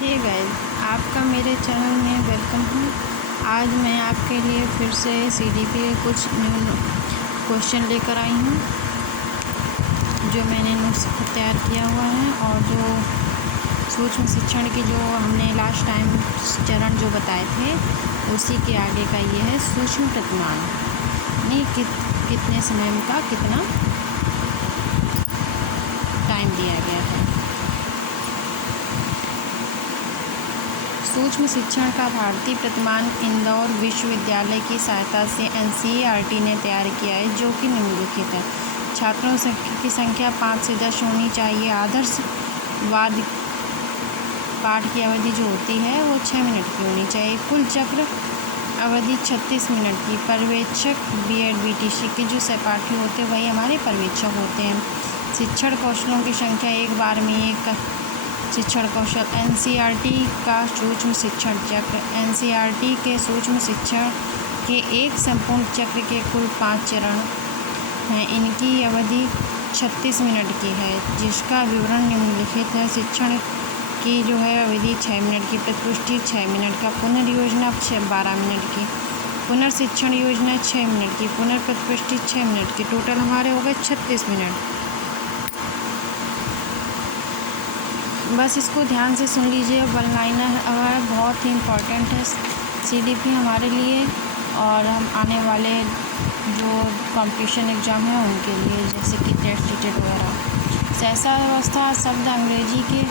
Hey guys, आपका मेरे channel में वेलकम है। आज मैं आपके लिए फिर से सीडीपी के कुछ न्यू क्वेश्चन लेकर आई हूँ, जो मैंने नोट्स तैयार किया हुआ है और जो सूक्ष्म शिक्षण की जो हमने लास्ट टाइम चरण जो बताए थे उसी के आगे का ये है। सूक्ष्म प्रतिमान ने कितने समय का कितना टाइम दिया गया है। सूक्ष्म शिक्षण का भारतीय प्रतिमान इंदौर विश्वविद्यालय की सहायता से एनसीईआरटी ने तैयार किया है, जो कि निम्नलिखित है। छात्रों की संख्या 5 से 10 होनी चाहिए। आदर्शवाद पाठ की अवधि जो होती है वो 6 मिनट की होनी चाहिए। कुल चक्र अवधि 36 मिनट की। पर्यवेक्षक बीएड बीटीसी के जो सहपाठी होते हैं वही हमारे पर्यवेक्षक होते हैं। शिक्षण कौशलों की संख्या एक बार में एक शिक्षण कौशल। एनसीईआरटी का सूक्ष्म शिक्षण चक्र। एनसीईआरटी के सूक्ष्म शिक्षण के एक संपूर्ण चक्र के कुल 5 चरण हैं। इनकी अवधि 36 मिनट की है, जिसका विवरण निम्नलिखित है। शिक्षण की जो है अवधि 6 मिनट की। प्रतिपुष्टि 6 मिनट का। पुनर्योजना 12 मिनट की। पुनर्शिक्षण योजना 6 मिनट की। पुनर्प्रतिपुष्टि 6 मिनट की। टोटल हमारे हो गए 36 मिनट। बस इसको ध्यान से सुन लीजिए। वन लाइनर हमारा बहुत ही इम्पोर्टेंट है सीडीपी हमारे लिए और हम आने वाले जो कॉम्पिटिशन एग्ज़ाम है उनके लिए, जैसे कि टेट सीटेट वगैरह। सहसावस्था शब्द अंग्रेजी के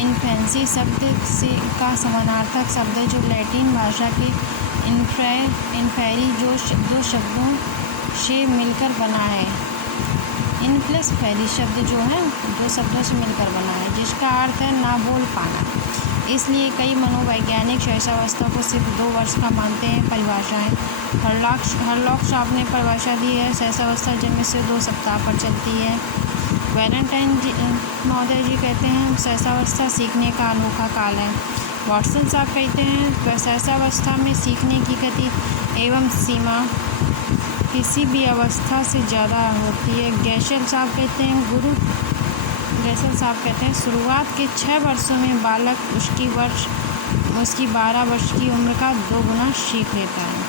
इन्फेंसी शब्द से का समानार्थक शब्द है, जो लैटिन भाषा के इन्फेरी जो दो शब्दों से मिलकर बना है। इनप्लस फेरी शब्द जो है 2 शब्दों से मिलकर बना है, जिसका अर्थ है ना बोल पाना। इसलिए कई मनोवैज्ञानिक शैशवावस्था को सिर्फ 2 वर्ष का मानते हैं। परिभाषाएं। हरलॉक साहब ने परिभाषा दी है। शैशवावस्था जन्म से 2 सप्ताह पर चलती है। वैलेंटाइन महोदय जी कहते हैं शैशवावस्था सीखने का अनोखा काल है। वॉटसन साहब कहते हैं शैशवावस्था में सीखने की गति एवं सीमा किसी भी अवस्था से ज़्यादा होती है। गैसल साहब कहते हैं शुरुआत के 6 वर्षों में बालक उसकी 12 वर्ष की उम्र का 2 गुना सीख लेता है।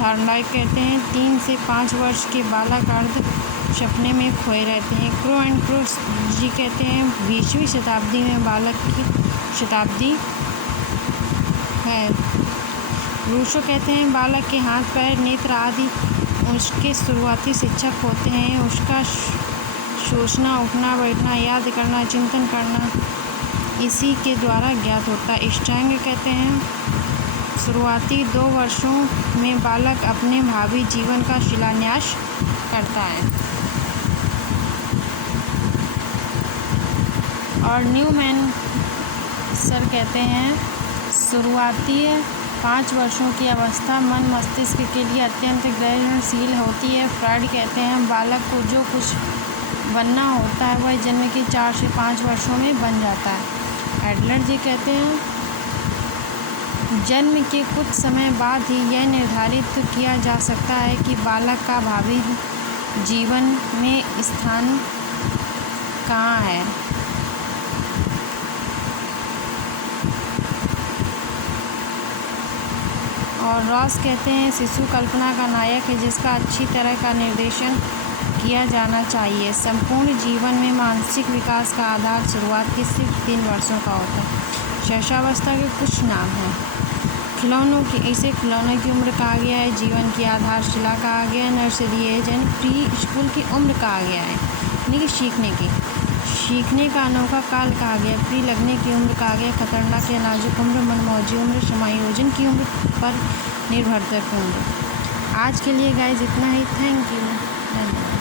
थॉर्नडाइक कहते हैं 3 से 5 वर्ष के बालक अर्ध सपने में खोए रहते हैं। क्रो एंड क्रो जी कहते हैं 20वीं शताब्दी में बालक की शताब्दी है। रूसो कहते हैं बालक के हाथ पैर नेत्र आदि उसके शुरुआती शिक्षक होते हैं। उसका सोचना, उठना, बैठना, याद करना, चिंतन करना इसी के द्वारा ज्ञात होता है। स्टैंग कहते हैं शुरुआती 2 वर्षों में बालक अपने भावी जीवन का शिलान्यास करता है। और न्यूमैन सर कहते हैं शुरुआती 5 वर्षों की अवस्था मन मस्तिष्क के लिए अत्यंत ग्रहणशील होती है। फ्रॉइड कहते हैं बालक को जो कुछ बनना होता है वह जन्म के 4 से 5 वर्षों में बन जाता है। एडलर जी कहते हैं जन्म के कुछ समय बाद ही यह निर्धारित किया जा सकता है कि बालक का भावी जीवन में स्थान कहाँ है। और रॉस कहते हैं शिशु कल्पना का नायक है, जिसका अच्छी तरह का निर्देशन किया जाना चाहिए। संपूर्ण जीवन में मानसिक विकास का आधार शुरुआत के सिर्फ 3 वर्षों का होता है। शैशवावस्था के कुछ नाम हैं। खिलौनों की इसे खिलौनों की उम्र कहा गया है। जीवन की आधारशिला कहा गया है। नर्सरी एज यानी प्री स्कूल की उम्र कहा गया है, यानी कि सीखने का अनोखा काल कहा गया। प्री लगने की उम्र कहा गया। खतरनाक या नाजुक उम्र, मनमौजी उम्र, समायोजन की उम्र पर निर्भरता की उम्र। आज के लिए गाइस इतना ही। Thank you. धन्यवाद।